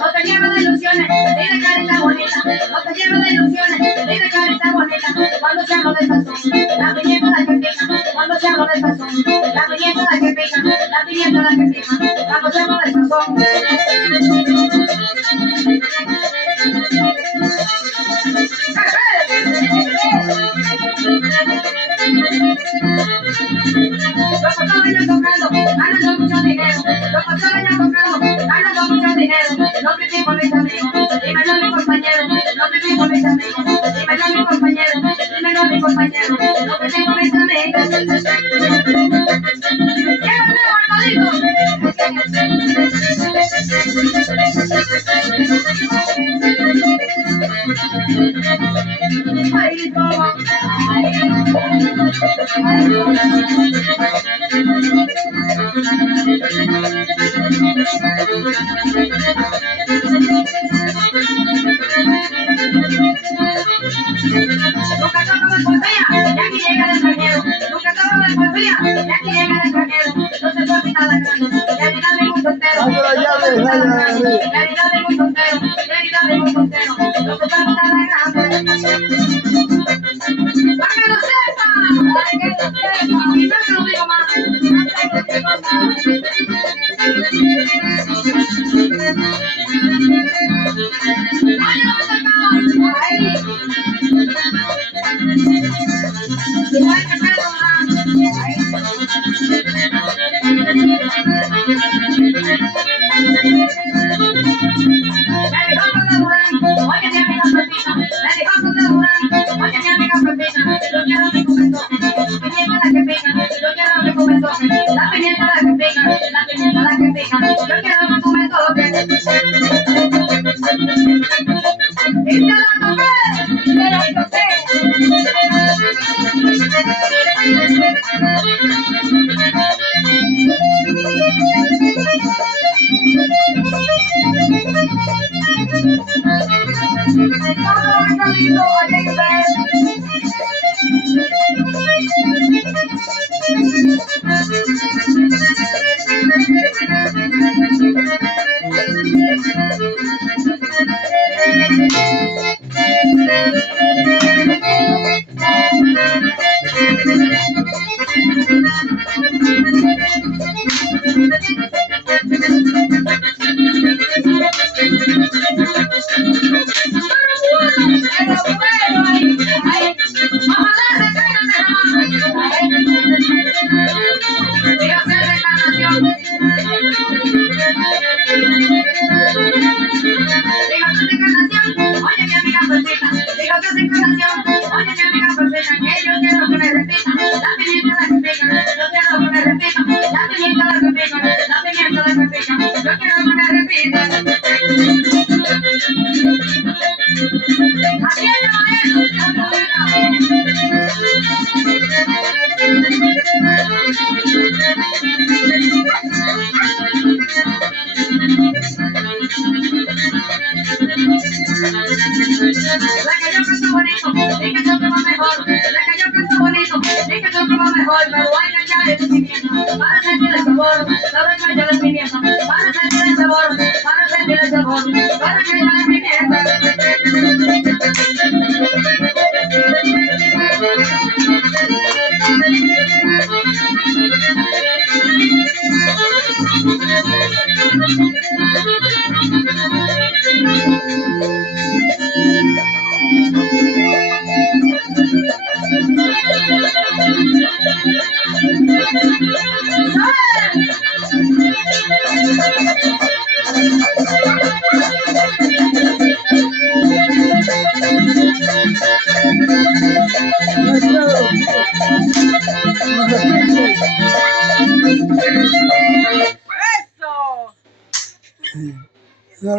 No te lleves de ilusiones, ni de carita bonita. No te lleves de ilusiones, ni de carita bonita. Cuando se habla de sazón, la pimienta la que pica. Cuando se habla de sazón, la pimienta la que pica. La pimienta la que pica. Cuando se habla de sazón. Los pastores tocando, ganando mucho dinero. Los pastores tocando, ganando mucho dinero. No critico a mis amigos, dímelo a mi compañero. No critico a mis amigos, dímelo a mi compañero. Dímelo a mi compañero, no critico a mis amigos. ¡Quiero el nuevo armadito! Ay, toma. Nunca toco de poesía, ya que llega el extranjero. Nunca toco de poesía, ya que llega el extranjero. No se puede quitar la gana, realidad de un tontero. Realidad de un tontero, realidad de un tontero. No se puede quitar la gana. ¡Para que lo sepa! ¡Para que lo sepa! Y no te lo digo más. No te lo digo más. ¡Ay, no me tocaba! ¡Ay! ¡Ay, qué pedo! La pimienta la que pica, la pimienta la que pica. Yo quiero que tú me toques. Y te la toqué, te la toqué. Todo está lindo, alegre. Para sentir el sabor, para sentir el pimienta, para sentir el sabor, para sentir el sabor, para sentir el pimienta. La